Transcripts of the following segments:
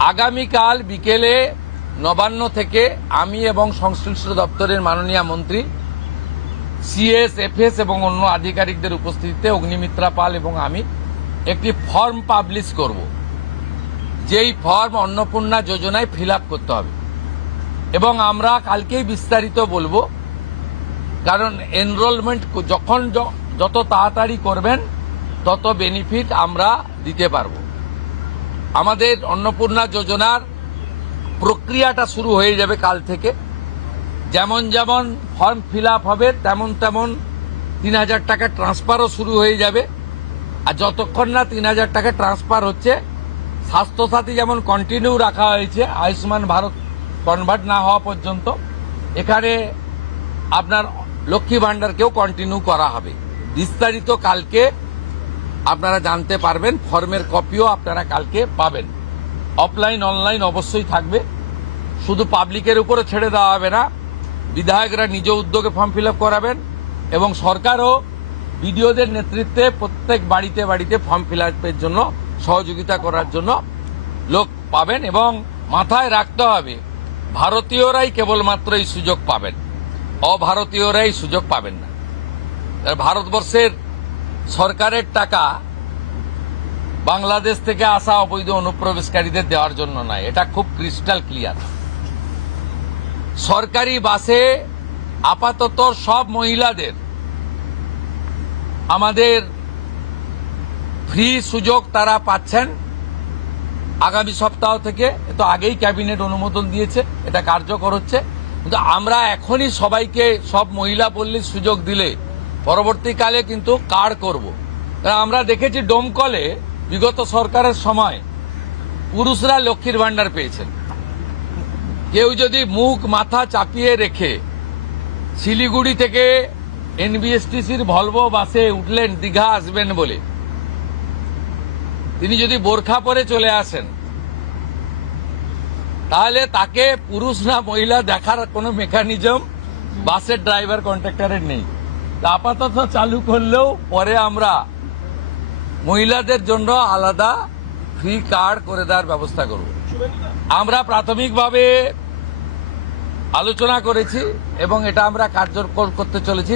আগামীকাল বিকেলে নবান্ন থেকে আমি এবং সংশ্লিষ্ট দপ্তরের মাননীয় মন্ত্রী সিএস এফএস এবং অন্য আধিকারিকদের উপস্থিতিতে অগ্নিমিত্রা পাল এবং আমি একটি ফর্ম পাবলিশ করব, যেই ফর্ম অন্নপূর্ণা যোজনায় ফিল আপ করতে হবে এবং আমরা কালকেই বিস্তারিত বলবো। কারণ এনরোলমেন্ট যখন যত তাড়াতাড়ি করবেন তত বেনিফিট আমরা দিতে পারবো। আমাদের অন্নপূর্ণা যোজনার প্রক্রিয়াটা শুরু হয়ে যাবে কাল থেকে। যেমন যেমন ফর্ম ফিল আপ হবে তেমন তেমন ৩,০০০ টাকা ট্রান্সফারও শুরু হয়ে যাবে। আর যতক্ষণ না ৩,০০০ টাকা ট্রান্সফার হচ্ছে, স্বাস্থ্যসাথী যেমন কন্টিনিউ রাখা হয়েছে আয়ুষ্মান ভারত কনভার্ট না হওয়া পর্যন্ত, এখানে আপনার লক্ষ্মী ভাণ্ডারকেও কন্টিনিউ করা হবে। বিস্তারিত কালকে আপনারা জানতে পারবেন। ফর্মের কপিও আপনারা কালকে পাবেন। অফলাইন অনলাইন অবশ্যই থাকবে। শুধু পাবলিকের উপরে ছেড়ে দেওয়া হবে না, বিধায়করা নিজ উদ্যোগে ফর্ম ফিল আপ করাবেন এবং সরকারও বিডিওদের নেতৃত্বে প্রত্যেক বাড়িতে বাড়িতে ফর্ম ফিল আপের জন্য সহযোগিতা করার জন্য লোক পাবেন। এবং মাথায় রাখতে হবে, ভারতীয়রাই কেবলমাত্র এই সুযোগ পাবেন, অভারতীয়রাই সুযোগ পাবেন না। ভারতবর্ষের সরকারের টাকা বাংলাদেশ থেকে আসা অবৈধ অনুপ্রবেশকারীদের দেওয়ার জন্য নয়, এটা খুব ক্রিস্টাল ক্লিয়ার। সরকারি বাসে আপাতত সব মহিলাদের আমাদের ফ্রি সুযোগ তারা পাচ্ছেন আগামী সপ্তাহ থেকে। তো আগেই ক্যাবিনেট অনুমোদন দিয়েছে, এটা কার্যকর হচ্ছে। কিন্তু আমরা এখনই সবাইকে সব মহিলা বললে সুযোগ দিলে পরবর্তীকালে কিন্তু কার্ড করব। আমরা দেখেছি ডোমকলে বিগত সরকারের সময় পুরুষরা লক্ষ্মীর ভাণ্ডার পেয়েছেন। কেউ যদি মুখ মাথা চাপিয়ে রেখে শিলিগুড়ি থেকে এনবিএসটিসির ভলভো বাসে উঠলেন দীঘা আসবেন বলে, তিনি যদি বোরখা পরে চলে আসেন, তাহলে তাকে পুরুষ না মহিলা দেখার কোনো মেকানিজম বাসের ড্রাইভার কন্ট্রাক্টরের নেই। আপাতত চালু করলেও পরে আমরা মহিলাদের জন্য আলাদা ফ্রি কার্ড করে দেওয়ার ব্যবস্থা করব। আমরা প্রাথমিকভাবে আলোচনা করেছি এবং এটা আমরা কার্যকর করতে চলেছি।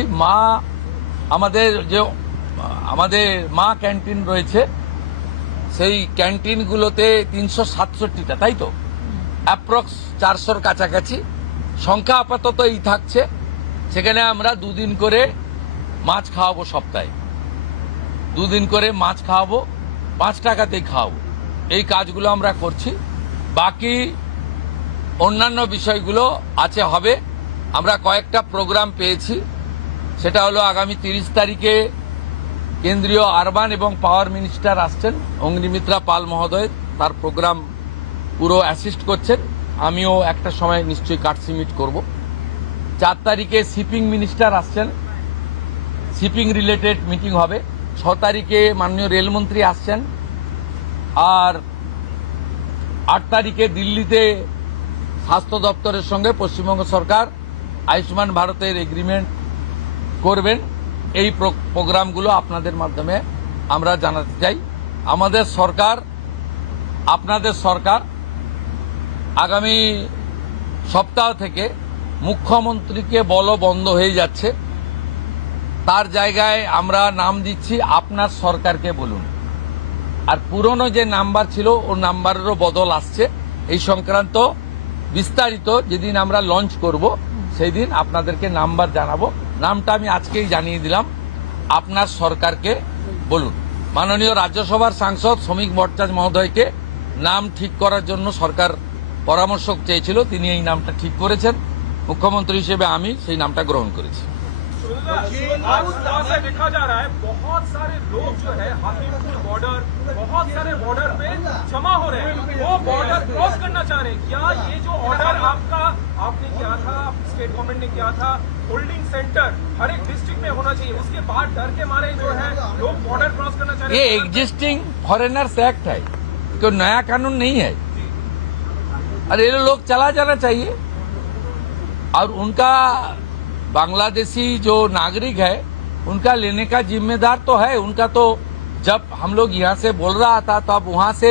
আমাদের মা ক্যান্টিন রয়েছে, সেই ক্যান্টিনগুলোতে ৩৬৭টা, তাই তো অ্যাপ্রক্স 400-র কাছাকাছি সংখ্যা আপাতত এই থাকছে। সেখানে আমরা 2 দিন করে মাছ খাওয়াবো, সপ্তাহে 2 দিন করে মাছ খাওয়াবো, 5 টাকাতেই খাওয়াবো। এই কাজগুলো আমরা করছি। বাকি অন্যান্য বিষয়গুলো আছে, হবে। আমরা কয়েকটা প্রোগ্রাম পেয়েছি। সেটা হলো আগামী 30 তারিখে কেন্দ্রীয় আরবান এবং পাওয়ার মিনিস্টার আসছেন, অগ্নিমিত্রা পাল মহোদয়, তার প্রোগ্রাম পুরো অ্যাসিস্ট করছেন। আমিও একটা সময় নিশ্চয়ই কাটসি মিট করব। 4 তারিখে শিপিং মিনিস্টার আসছেন, শিপিং রিলেটেড মিটিং হবে। 6 তারিখে মাননীয় রেলমন্ত্রী আসছেন। আর 8 তারিখে দিল্লিতে স্বাস্থ্য দপ্তরের সঙ্গে পশ্চিমবঙ্গ সরকার আয়ুষ্মান ভারতের এগ্রিমেন্ট করবেন। এই প্রোগ্রামগুলো আপনাদের মাধ্যমে আমরা জানাতে চাই। আমাদের সরকার, আপনাদের সরকার আগামী সপ্তাহ থেকে মুখ্যমন্ত্রীকে বলো বন্ধ হয়ে যাচ্ছে, তার জায়গায় আমরা নাম দিচ্ছি আপনার সরকারকে বলুন। আর পুরনো যে নাম্বার ছিল ও নাম্বারেরও বদল আসছে। এই সংক্রান্ত বিস্তারিত যেদিন আমরা লঞ্চ করব সেই দিন আপনাদেরকে নাম্বার জানাবো। নামটা আমি আজকেই জানিয়ে দিলাম, আপনার সরকারকে বলুন। মাননীয় রাজ্যসভার সাংসদ শ্রমিক ভট্টাচার্য মহোদয়কে নাম ঠিক করার জন্য সরকার পরামর্শ চেয়েছিল, তিনি এই নামটা ঠিক করেছেন। মুখ্যমন্ত্রী হিসেবে আমি সেই নামটা গ্রহণ করেছি। देखा जा रहा है बहुत सारे लोग जो है हाथीपुर बॉर्डर, बहुत सारे बॉर्डर पे जमा हो रहे हैं, वो बॉर्डर क्रॉस करना चाह रहे हैं। क्या ये जो ऑर्डर आपने किया था, स्टेट गवर्नमेंट ने किया था, होल्डिंग सेंटर हर एक डिस्ट्रिक्ट में होना चाहिए, उसके बाद डर के मारे जो है लोग बॉर्डर क्रॉस करना चाह रहे हैं? ये एग्जिस्टिंग फॉरेनर्स एक्ट है, कोई नया कानून नहीं है। और ये लोग चला जाना चाहिए। और उनका बांग्लादेशी जो नागरिक है उनका लेने का जिम्मेदार तो है उनका। तो जब हम लोग यहाँ से बोल रहा था तो अब वहाँ से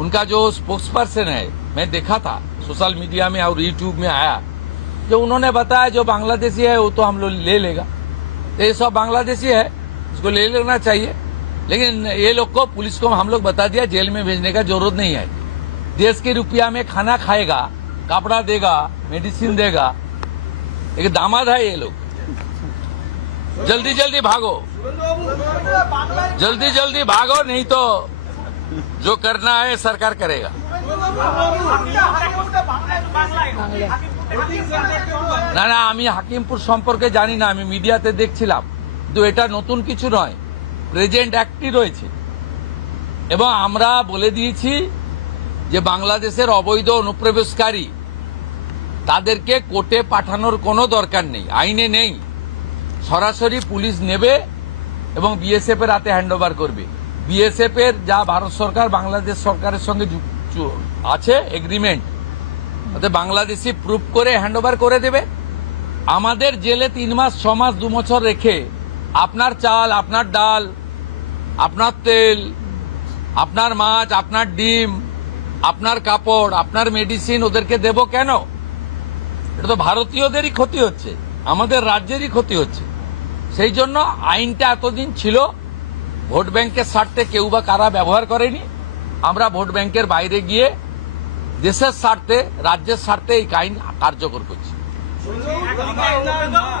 उनका जो स्पोक्स पर्सन है, मैं देखा था सोशल मीडिया में और यूट्यूब में आया, जो उन्होंने बताया जो बांग्लादेशी है वो तो हम लोग ले लेगा। तो ये सब बांग्लादेशी है, इसको ले लेना चाहिए। लेकिन ये लोग को, पुलिस को हम लोग बता दिया जेल में भेजने का जरूरत नहीं है। देश के रुपया में खाना खाएगा, कपड़ा देगा, मेडिसिन देगा। एक दामाद है ये लोग। जल्दी जल्दी भागो, जल्दी जल्दी भागो, नहीं तो जो करना है सरकार करेगा। না না, আমি হাকিমপুর সম্পর্কে জানি না, আমি মিডিয়াতে দেখছিলাম, কিন্তু এটা নতুন কিছু নয়, প্রেজেন্ট অ্যাক্টই রয়েছে। এবং আমরা বলে দিয়েছি যে বাংলাদেশের অবৈধ অনুপ্রবেশকারী তাদেরকে কোর্টে পাঠানোর কোনো দরকার নেই, আইনে নেই। সরাসরি পুলিশ নেবে এবং বিএসএফ এর হাতে হ্যান্ডওভার করবে। বিএসএফ এর যা ভারত সরকার বাংলাদেশ সরকারের সঙ্গে আছে এগ্রিমেন্ট, ওতে বাংলাদেশি প্রুফ করে হ্যান্ডওভার করে দেবে। আমাদের জেলে 3 মাস 6 মাস 2 বছর রেখে আপনার চাল, আপনার ডাল, আপনার তেল, আপনার মাছ, আপনার ডিম, আপনার কাপড়, আপনার মেডিসিন ওদেরকে দেব কেন? এটা তো ভারতীয়দেরই ক্ষতি হচ্ছে, আমাদের রাজ্যেরই ক্ষতি হচ্ছে। সেই জন্য আইনটা এতদিন ছিল, ভোট ব্যাংকের স্বার্থে কেউ বা কারা ব্যবহার করেনি। আমরা ভোট ব্যাংকের বাইরে গিয়ে দেশের স্বার্থে, রাজ্যের স্বার্থে এই আইন কার্যকর করছি।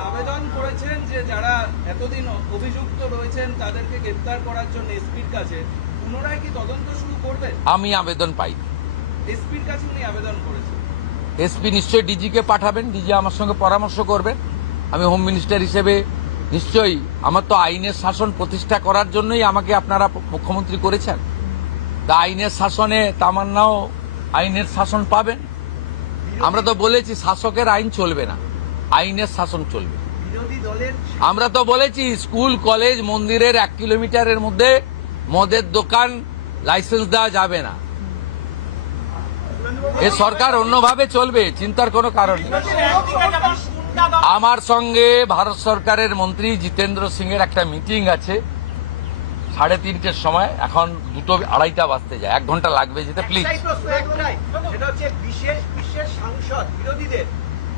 আবেদন করেছেন যে যারা এতদিন অভিযুক্ত রয়েছেন তাদেরকে গ্রেফতার করার জন্য এসপির কাছে, পুনরায় কি তদন্ত শুরু করবেন? আমি আবেদন পাই, এসপির কাছে উনি আবেদন করেছেন। এসপি নিশ্চয়ই ডিজিকে পাঠাবেন, ডিজি আমার সঙ্গে পরামর্শ করবেন। আমি হোম মিনিস্টার হিসেবে নিশ্চয়ই, আমার তো আইনের শাসন প্রতিষ্ঠা করার জন্যই আমাকে আপনারা মুখ্যমন্ত্রী করেছেন। তা আইনের শাসনে তামান্নাও আইনের শাসন পাবেন। আমরা তো বলেছি শাসকের আইন চলবে না, আইনের শাসন চলবে। বিরোধী দলের আমরা তো বলেছি স্কুল, কলেজ, মন্দিরের 1 কিলোমিটারের মধ্যে মদের দোকান লাইসেন্স দেওয়া যাবে না। এ সরকার অন্যভাবে চলবে, চিন্তার কোনো কারণ নেই। আমার সঙ্গে ভারত সরকারের মন্ত্রী জিতেন্দ্র সিং এর একটা মিটিং আছে 3:30টার সময়, এখন 2:30 বাজতে যায়, 1 ঘন্টা লাগবে যেতে। প্লিজ, সেটা হচ্ছে বিশেষ সাংসদ বিরোধীদের,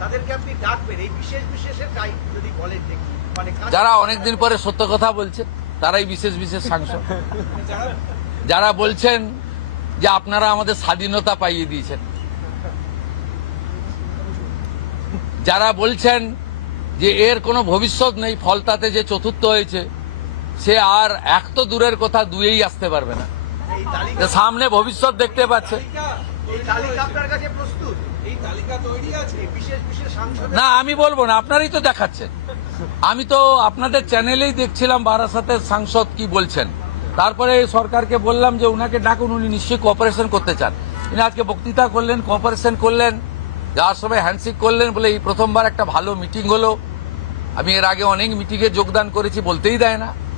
তাদেরকে আপনি ডাকবেন এই বিশেষের টাইপ যদি বলেন যে কি, মানে যারা অনেকদিন পরে সত্য কথা বলছে তারাই বিশেষ সাংসদ। যারা বলছেন যে আপনারা আমাদের স্বাধীনতা পাইয়ে দিয়েছেন, যারা বলছেন যে এর কোনো ভবিষ্যৎ নেই, ফলতাতে যে চতুর্থ হয়েছে সে আর 1 তো দূরের কথা 2-এই আসতে পারবে না, এই তালিকা যে সামনে ভবিষ্যৎ দেখতে পাচ্ছে। এই তালিকা আপনার কাছে প্রস্তুত? এই তালিকা তৈরি আছে। এই বিশেষ সাংসদ না, আমি বলবো না, আপনারই তো দেখাচ্ছেন। আমি তো আপনাদের চ্যানেলেই দেখছিলাম বারাসাতের সাংসদ কি বলছেন। তারপরে সরকারকে বললাম যে উনাকে ডাকুন, উনি নিশ্চয়ই কোঅপারেশন করতে চান। উনি আজকে বক্তৃতা করলেন, কোঅপারেশন করলেন, যাওয়ার সময় হ্যান্ডশেক করলেন, বলে এই প্রথমবার একটা ভালো মিটিং হলো। আমি এর আগে অনেক মিটিংয়ে যোগদান করেছি, বলতেই দেয় না।